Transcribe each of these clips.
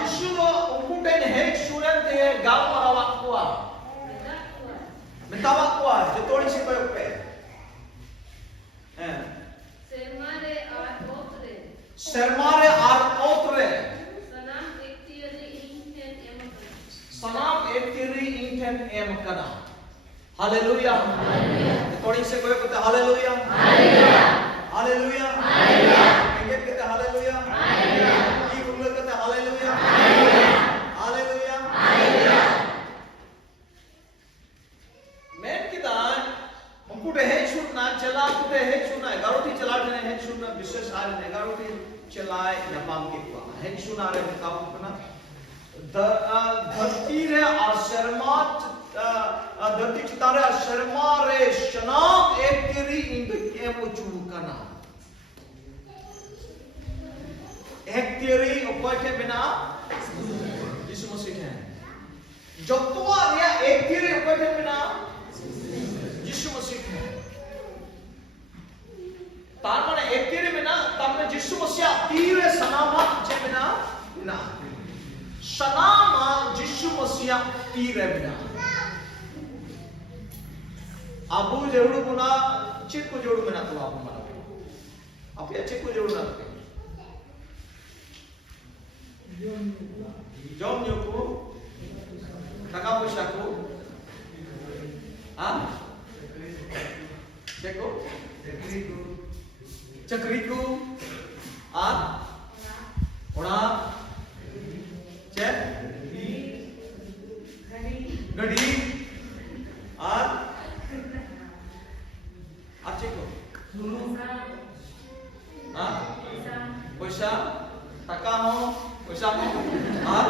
Jisu do umputen hek suran te gal marawak kuah. Mentawak kuah, jotori si koyok pe. Sermare ar otre. Sanam ektiri inten em kana. Haleluya. Jotori si koyok pe haleluya. Haleluya. Ingat kita haleluya. Ki bunga kita haleluya. Haleluya. Men kita umpute hek sunna chala umpute hek sunna garuti chala ne hek sunna विशेष आरे ने गारुti चलाए नपाम के कुआ हक सुना रे काबू बना धरती रे और शर्मा धरती चितारे और शर्मा रे शनाम एक तेरी इंद के मुचू कना एक तेरी ऊपर के बिना यीशु मसीह है जो तो आया एक तेरी ऊपर के बिना यीशु मसीह है तारमाने एक तेरे में ना तब में जिसु मसीह तीरे सनामा जे में ना सनामा जिसु मसीह तीरे में ना अबू जरूर बुना चित को जोड़ में ना तो आप मना आप ये चित को जोड़ ना तो जॉम योको टका पैसा को हाँ देखो चक्रीकू आर ओड़ा चेक गड़ी आर चेको हाँ पैसा टका हो पैसा हो आर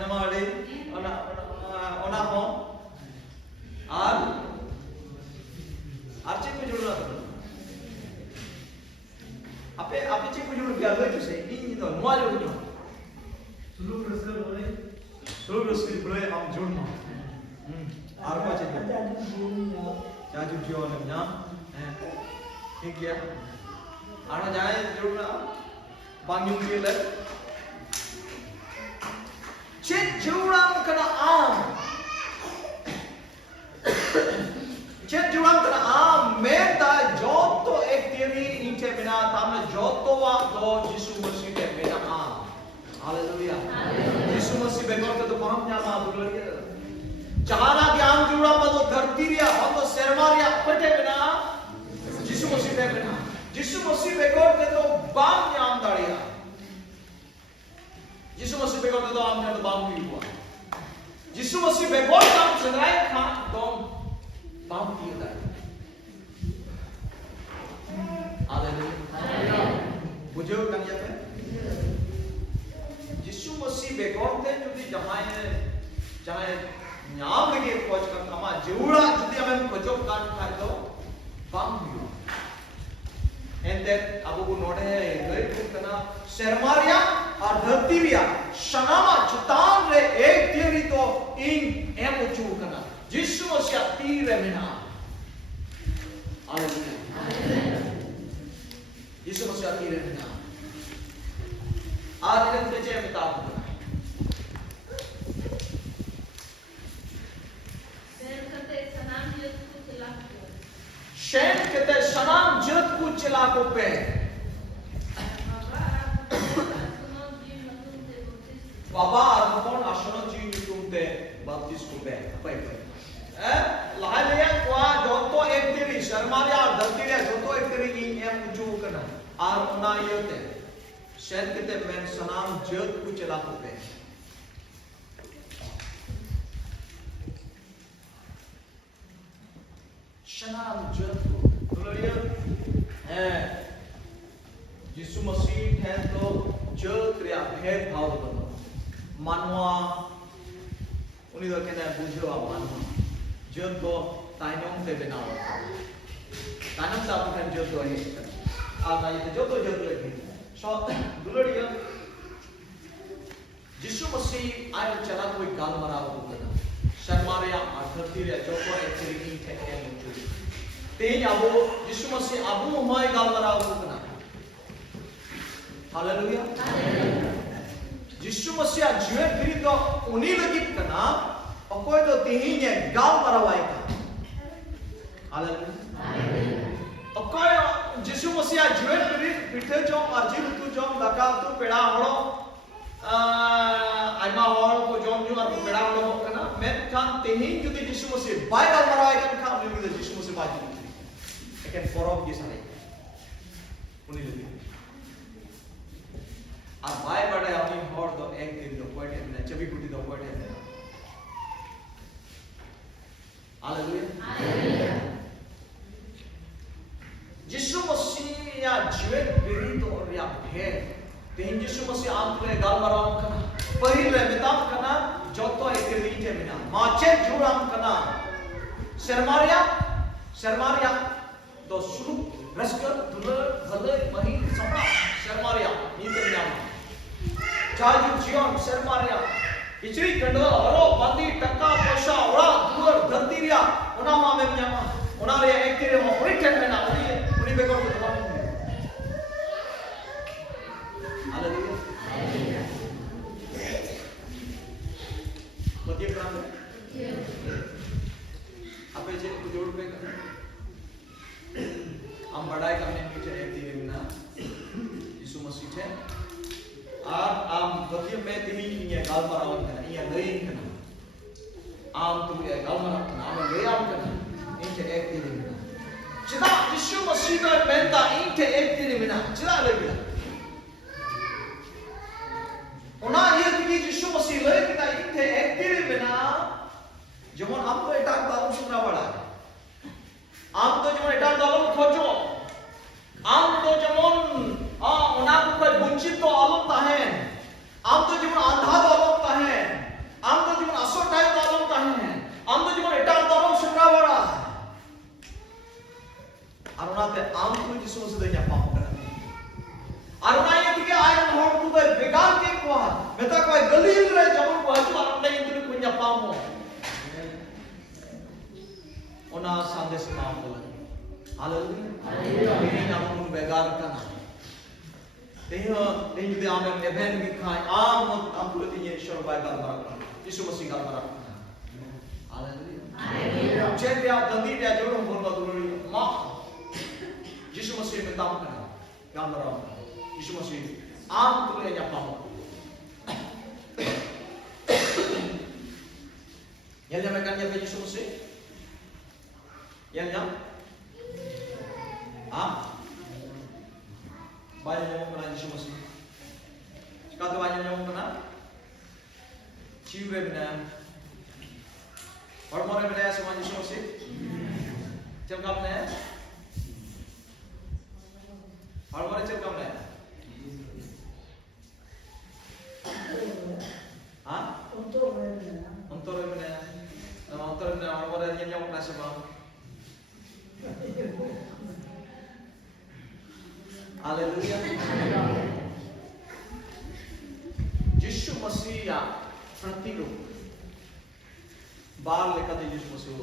नमाड़ी ओना हो आर चेक में जुड़ना आपे चेक में जुड़ गया तो से इन तो नुआ जुड़ सुलूक रस्के बोले हम जुड़ना आर को चेक जाजू जियो ना ठीक है आना जाए जुड़ना बांगियों के लिए चेक जुड़ा कना आम चेक जुड़ान कना आम मैं ता जोतो एक तेरी नीचे बिना तामने जोतो वा दो यीशु मसीह के बिना आम हालेलुया यीशु मसीह बेगोर तो परम न्यामा बुलोरिया जहाना के आम जुड़ा मतो धरती रिया हम तो शर्मारिया पटे बिना यीशु मसीह के बिना यीशु मसीह बेगोर तो बाम न्याम दाड़िया यीशु मसीह बेगोर तो आम न्याम तो बाम भी हुआ यीशु मसीह बेगोर काम चलाए खां तो बाम किया था हालेलुया बुझो कन्या पे यीशु मसीह बेगोर थे जो भी जहाँ न्याम लगे पहुँच कर हमा जुड़ा जुदी हमें खोजो काट खाए तो बाम भी and then अब वो नोटे है गरीब कना शर्मारिया और धरती रिया शनामा चुतान रे एक तेरी तो इन एम उचू कना यीशु मसीह तीरे में ना हालेलुया यीशु मसीह तीरे में ना आज इधर तेजे में ताप शेन कहते सनाम जत को चला को पे बाबा कौन आशनो जी तुमते बाप्तिस को पे पे लालिया को जो तो एक तेरी शर्मालिया और धरती रे जो तो एक तेरी इन एम उजू करना आर ना योते शेन कहते मैं सनाम जत को चला को पे शनाम जत को यीशु मसीह है तो जत रिया भेद भाव बनो मानवा उन्हीं तो कहना बुझो आप मानवा जत को ताइनों से बनाओ ताइनों से आप कहना जत को है आप ना ये जो तो जत लगे शो दुलड़िया यीशु मसीह आए चला कोई गाल मरा हो करना शर्मारिया आधरती रे जो को एक तरीके थे Ting abu Yesus masih abu mai galmarau kana. Haleluya. Yesus masih jual diri to uni lagi kana. Okoi to tihinya galmarau ai ka. Haleluya. Okoi Yesus masih jual diri pithe jom arji rutu jom daka tu peda horo aima horo ko jom ju ar peda horo kana. Men kan tihin judi Yesus masih bai galmarau ai kan ka uni Yesus masih bai. Akan forok di sana. Uni lagi. Abai pada अपनी horror दो एक दिन दो point है chubby कुटी दो point है hallelujah यीशु मसीह या जीवन बिरी तो और या है तें यीशु मसीह आम तुले गाल मराम कना पहिले मिताम कना जोतो एक रीते बिना माचे जुराम कना शर्मारिया तो शुरू रस्कर दुलर भले मही समा शर्मारिया नीते न्याम चाजू जीवन शर्मारिया इचरी कंडो हरो बंदी टक्का पैसा ओरा दुलर धरतीरिया उना मामे न्यामा उना रे एक तेरे में उड़ी टेक में ना उड़ी बेकर को दबा हालेलुया मध्य प्राण आपे जे को जोड़ पे हम बड़ाई करने की चाहिए तेरे बिना यीशु मसीह है और आम मध्य में तिनी ये गाल मरावन करना ये नहीं करना आम तुम ये गाल मरावन करना आम ले आम करना इनके एक तेरे बिना चिदा यीशु मसीह का बेंता इनके एक तेरे बिना चिदा ले बिना उना ये तिनी यीशु मसीह ले बिना इनके एक तेरे बिना जमन आपको एटाक दालम सुनना पड़ा है आम तो जमन एटाक दालम खोजो आम तो जमन उना को कोई वंचित तो आलम ताहें आम तो जमन अंधा तो आलम ताहें आम तो जमन असोटाई तो आलम ताहें आम तो जमन एटाक दालम सुनना पड़ा अरुणाते आम को यीशु मसीह दे पाप करने अरुणा ये कि आयन होड़ तू तो बेकार के को मेता कोई गलील रे जमन को हजू अरुणा इंद्र को न्या पाप हो ओना संदेश नाम बोला hallelujah ini namun begar kana teh jadi amen event bi khai am ampul tinya ishwar bai gal marak Yesu masih gal marak hallelujah cek dia gandi dia jodoh bolga dulu ma Yesu masih minta kana gal marak Yesu masih am tulen nya pam yang nyamekan nya Yesu masih yang banyak yang pernah Yesus Masih. Kata banyak yang pernah cium benar. Orang-orang benar semua Yesus Masih. Cakap benar. Orang-orang cakap benar. Untuk benar. Nama untuk benar. Orang-orang yang pernah semua. Hallelujah यीशु मसीह या प्रतिरूप बाल लिखाते यीशु मसीह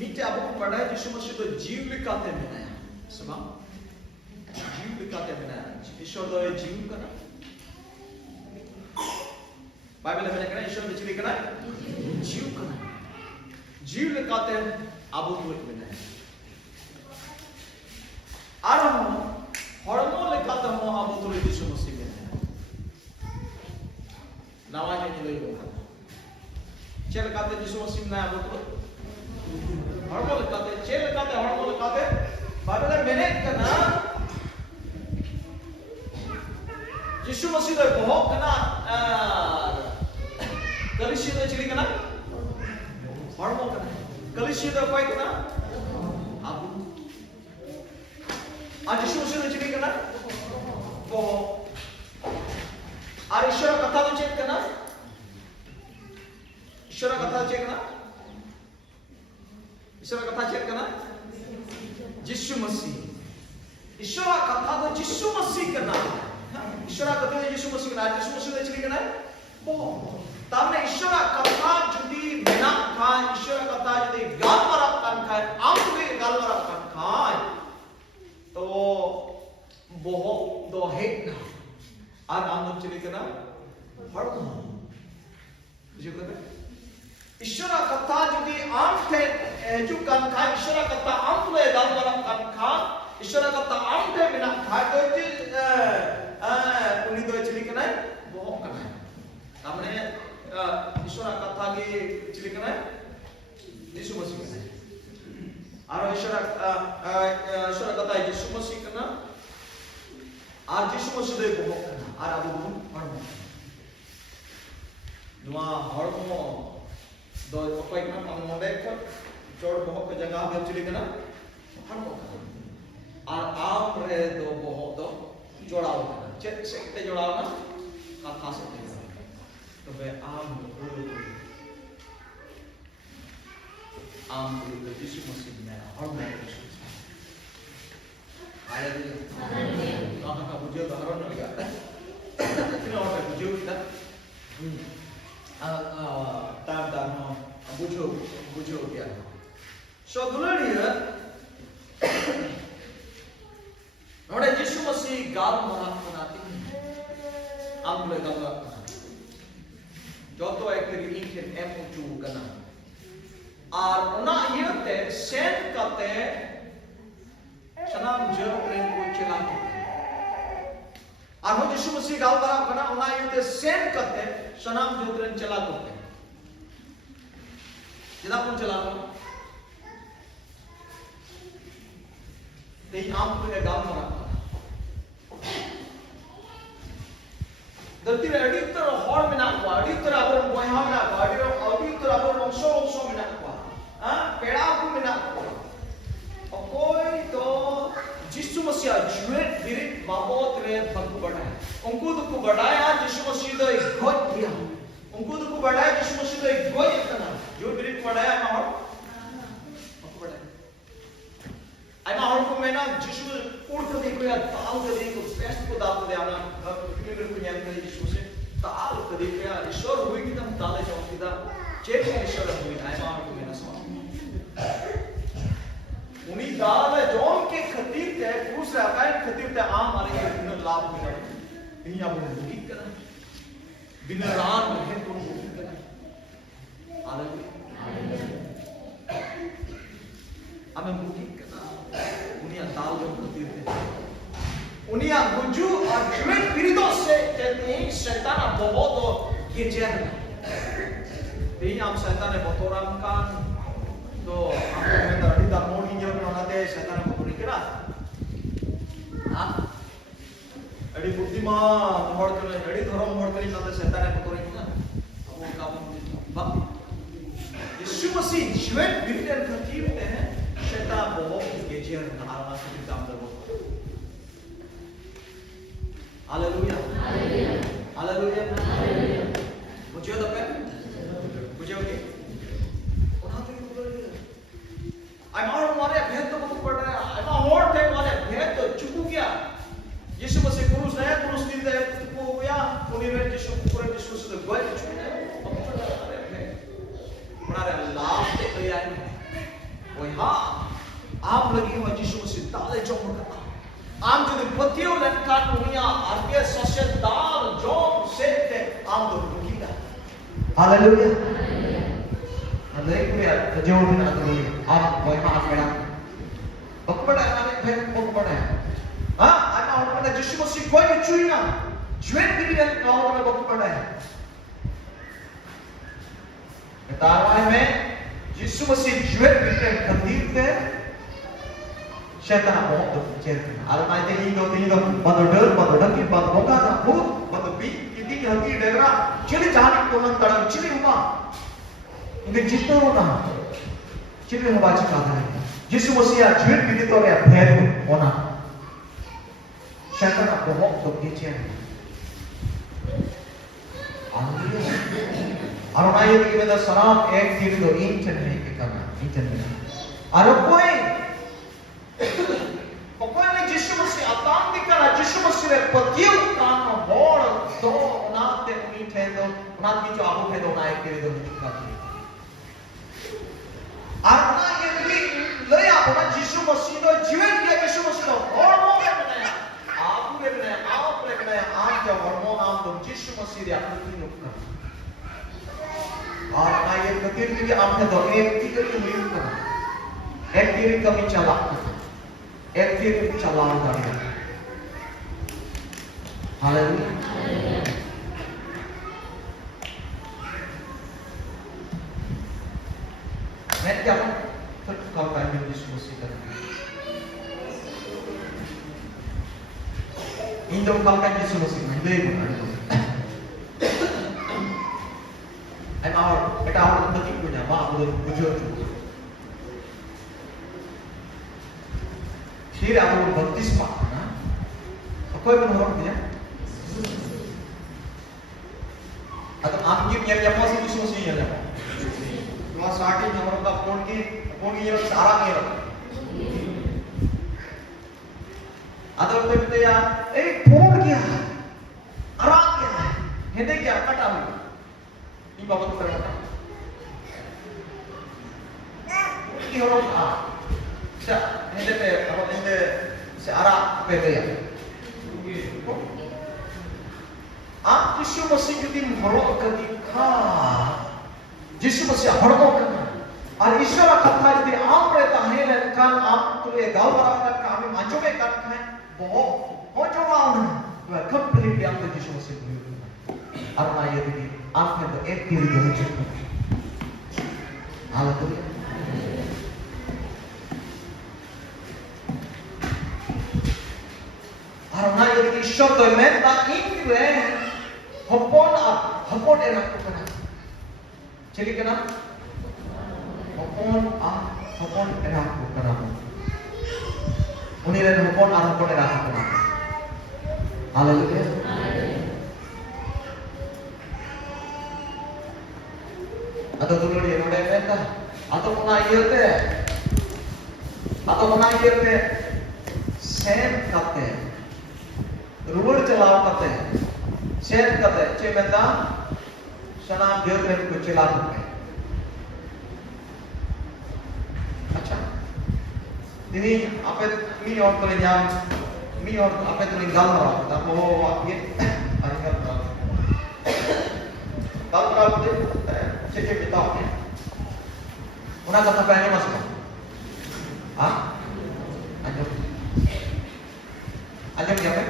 नीचे आपको पढ़ा है यीशु मसीह तो जीव लिखाते बनाया सुना जीव लिखाते बनाया ईश्वर तो जीव करना बाइबल में लिखा है ईश्वर ने लिखा है जीव करना जीव लिखाते आबू बनाया आरंभ hormo lekata mo abu tuli Yesu Masih benar. Namanya nilai bukan. Cel kata Yesu Masih benar abu tuli. Hormo lekata, cel kata hormo lekata. Bible menek kena. Yesu Masih dah bohong kena. Kalisi dah ciri kena. Hormo kena. Kalisi dah koi kena. Abu. आज यीशु मसीह ने चिड़ी करना वो और ईश्वर कथा तो check करना ईश्वर कथा चेक करना ईश्वर कथा चेक करना यीशु मसीह ईश्वर कथा तो यीशु मसीह करना ईश्वर कथा तो यीशु मसीह करना यीशु मसीह ने चिड़ी करना वो तामने ईश्वर कथा जुदी menak kai Isya kata jadi galmarapkan kai amri galmarapkan kai to bohok do hekna ar amon cili kena harmo juga Isya kata jadi amte jukan kai Isya kata amre galmarapkan kai Isya kata amte menak kai to uni do cili kena bohok kana namanya ईश्वर कथा की चिलिकन है यीशु मसीह का और ईश्वर कथा यीशु मसीह का आज यीशु मसीह दे बोहक और अब हम हरमो नुआ हरमो दो कोई ना हम मोड़े को जोड़ बोहक जगह में चिलिकन हरमो और आप रे दो बोहक दो जोड़ाओ चेक से जोड़ाओ ना कथा से तो वे आम यीशु मसीह में और मैं आया दिल कहाँ का बुझे उदाहरण नहीं क्या कितना और बुझे उतना ताम हो बुझो क्या so दुलारिया नोड़े यीशु मसीह गाल मराठ बनाती आम लोग गाल joto ekri inken emuju kana ar ona yete sen kate sanam jerren ko chilaki ar ho Yishu Masih gal bara kana ona yete sen kate sanam jerren chilaki jeda pun chilaki dei am ko gal bara धरती में अड़ीतर horror में ना हुआ अड़ीतर अगर बोया में ना हुआ अड़ीतर अगर रोंसो में ना हुआ पेड़ा को में ना हुआ और कोई तो यीशु मसीह जुएट बिरित बाबोत रे बंकु बढ़ाया उनको तो को बढ़ाया यीशु मसीह तो एक गोद दिया उनको तो को बढ़ाया यीशु मसीह तो एक गोद इतना जो बिरित बढ़ाया ना हॉर उनको बढ़ाया आई ना हॉर को मैं ना यीशु उड़ के देखो या ताल के देखो बेस्ट को दाल दे आना फिर को न्याय करे यीशु से ताल के देखो या ईश्वर हुई कि तुम ताले जाओ किदा चेक ईश्वर हुई आई ना को मैं ना समझ उन्हीं दाल जोन के खतीब थे क्रूस रे अकाई खतीब थे आम मारे के दिन लाभ मिला नहीं आप भूखी करना दिन रात में तुम भूखी करना हालेलुया हमें भूखी उन्हीं दाल जो खतीब थे उन्हीं गुजू और जुएट पीड़ितों से कहते हैं शैतान बहुत ये जहर नहीं हम शैतान ने बतौराम का तो हम में दर्दी दामों की जब बनाते शैतान को पूरी करा हाँ अड़ी बुद्धिमान मोड़ करने अड़ी धर्म मोड़ करने जाते शैतान ने बतौरी ना अब वो काम बाप यीशु मसीह जुएट पीड़ित खतीब थे शैतान बहुत ये जहर नाराना से दाम दबो हालेलुया हालेलुया हालेलुया मुझे तो पे मुझे ओके उन्हां तो बोल आई मार मारे भेद तो बहुत पड़ रहा है आई मार थे मारे भेद तो चुकू गया यीशु मसीह क्रूस है क्रूस दिन दे को गया उन्हीं में यीशु पूरे यीशु से तो गए छूने बड़ा रे लाभ ते गया है ओए हां आप लगी हो यीशु मसीह ताले चौक करता आम जो पतियों लटका दुनिया आगे सोशल दाल जो सेते आम तो रुकीगा हालेलुया हालेलुया जो भी ना करो आप कोई माफ करना बकबड़ा हमारे घर बकबड़ा है हाँ आना और अपना यीशु मसीह कोई चुई ना जुएट भी ना और में बकबड़ा है तारवाई में यीशु मसीह जुएट भी ना खतीब थे शैतान बहुत तो चेर आलमाई ते ही दो बंदर की बंद होगा ना भूत बंद बी कितनी की हकी डेगरा चिली जाने को मन तड़न चिली हुआ उनके जितना होना चिली हुआ चिकाता है यीशु मसीह जुएट भी तो रे भेद होना शैतान बहुत तो चेर हालेलुया आलमाई ते की में सराब एक दिन तो इंचन है के करना इंचन में आरोप कोई पकोने यीशु मसीह आताम दिखना यीशु मसीह रे पतियों कान होड़ तो नाते उनी थे तो नात की जो आबू थे तो ना एक तेरे दो दिखा Masih itu jiwa dia Yesus Masih itu hormon yang mana? Aku yang mana? Aku yang mana? Aku yang hormon aku Yesus Masih dia aku tunjukkan. और आइए कतिर के आपने तो एक तीर की मृत्यु करा एक तीर कमी चला एक तीर चलाओ करिए हालेलुया मैं क्या तो कल का यीशु मसीह का इन दो कल का यीशु मसीह में ले Em mau, kita harus mengerti punya mak belum bujur juga. Kira aku baptisma, nah, aku yang menurut dia. Atau aku yang masih diskusi yang apa? Cuma starting yang orang tak phone yang sarang yang. Atau kita ya, phone kia, arang kia, hendak kia kata. Ini bapak tu kerana ini orang saya ini deh kalau ini searah apa ya? Yesus Masih jadi horok ketika Yesus Masih horok kan? Ada Israel kata itu apa yang tahiran kan? Apa tu yang gaul kan? Kami macam kan? Boh, macam mana? Welcome to the yang tu Yesus Masih beri. Apa yang itu? आपने तो एक तीर जो है hallelujah karena yang ईश्वर तो मैं ताकि वे हपोन एना को करना चलिए क्या ना हपोन एना को करना उन्हीं ने हपोन एना को करना hallelujah atau dulu dia udah minta atau pernah iya sen kate ruur चलाओ kate sen kate चे minta sana dia को चला सकते अच्छा ini apa ini orang tuanya ini orang apa itu gambar kita mau wakil hari kan kalau itu cek kita ni. Una kata apa ni masuk? Ajam apa?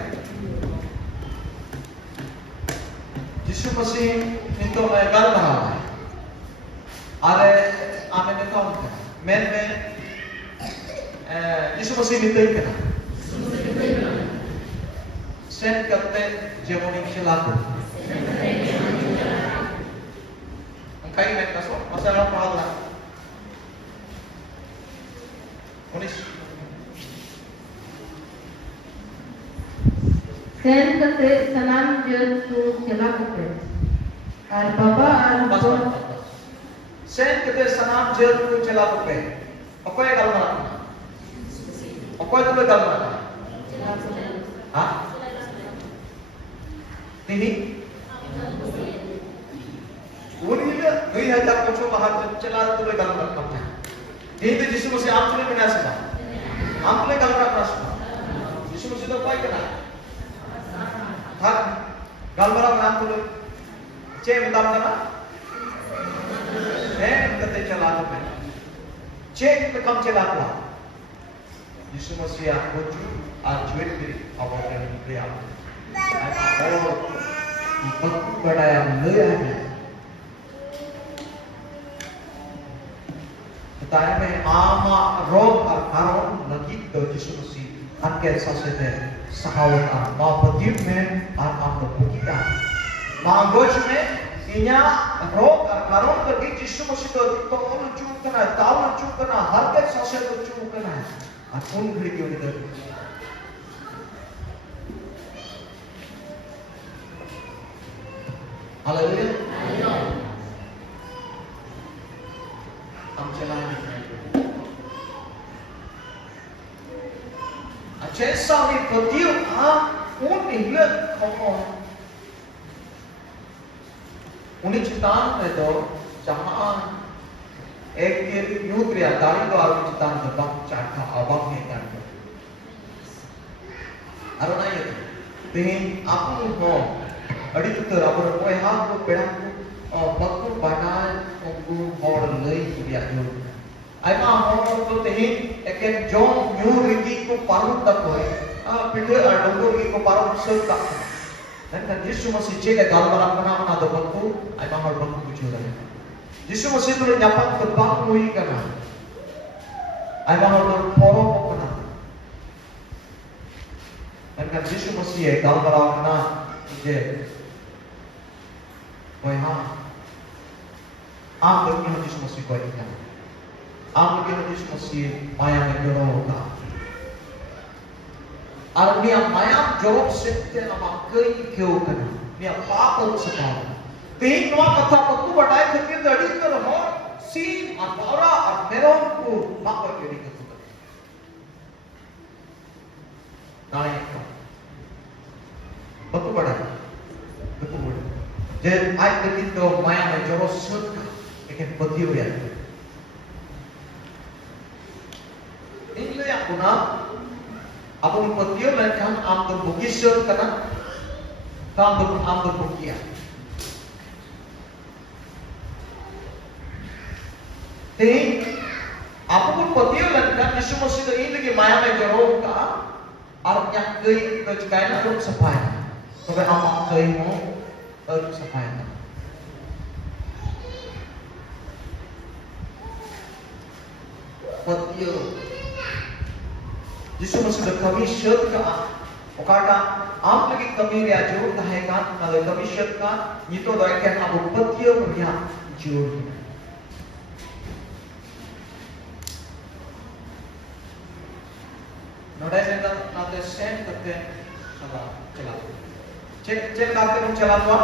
Yesus Masih itu mengal bahwa ada amen itu apa? Men Yesus Masih itu apa? Sen kata jemoning celaku. Kain mereka so, masalah pahala. Unis. Sen kate sanam jel tu cela kate. Ar baba ar baba. Sen kate sanam jel tu cela kate. Apa yang kalau mana? Apa itu kalau mana? Ini. उन्हीं ने 2000 कुछ बाहर चला तो वे गलत करते हैं यही तो यीशु मसीह आपने बिना सका आपने गलत प्रश्न यीशु मसीह तो कोई करना था गलबरा नाम तो चे बताओ ना कते चला तो पे चे पे कम चला तो यीशु मसीह आपको आज ज्वेल भी अवार्ड निकले आप और बड़ा yang ले Tanya में आमा रोग और कारण लगी तो यीशु मसीह आपके साथ सहायक मापदीप में आप बुकिया मांगोच में इन्या रोग और कारण लगी यीशु मसीह तो लुचू करना ताव लुचू करना हर के साथ लुचू करना है कौन घड़ी क्यों नहीं करती हालेलुया हम चलाएंगे जैसा भी पतियों उन इंग्लैंड कौन उन्हें चितान में दो जहां nyutria dari do aru citan debak caka abang hekan. Aruna itu. Tihin aku mo adi tutur aku koe ha ko pedang ko bakku banal ko hor lei dia jur. Aima hor ko tihin eken John new riki ko parut ta koe. Pinde adongo ki ko parut sel ta. Dan kan Yesus masih jaga galbaran mana do bakku aima hor bakku kucura. Yesus masih tu nyapak terbang mui kana. Aima hor poro kana. Dan kan Yesus masih galbaran mana je koe ha am berki Yesus masih koe ina. Am berki Yesus masih maya ngejoro ka. Ar dia mayam jorok sette nama kei keu kana. Dia paakal sepau. Tihin noa katha bakku badai khatir dadi tar ho sin ar baura ar meron ko makwa kedi katu. Naik. Bakku badai. Bakku badai. Jadi ayat begitu mayam jorok sette ikan petiu ya. Ini yang kuna apa petiu mereka ambil bukisir karena ambil bukia. Tapi apa pun petiu mereka Yesus masih ini lagi maya menjauh ka artinya kei kecikainan belum sampai. Sampai apa kei mau belum sampai. Petiu Yesus masih kami syut ka okada am lagi kami ria jur tahekan kalau kami syut ka nito doikan abu petiu punya jur. Nodai senda nate sen kate salah celah. Cek kate mun celah tua.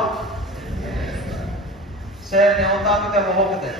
Sen yang otak kita mau kate.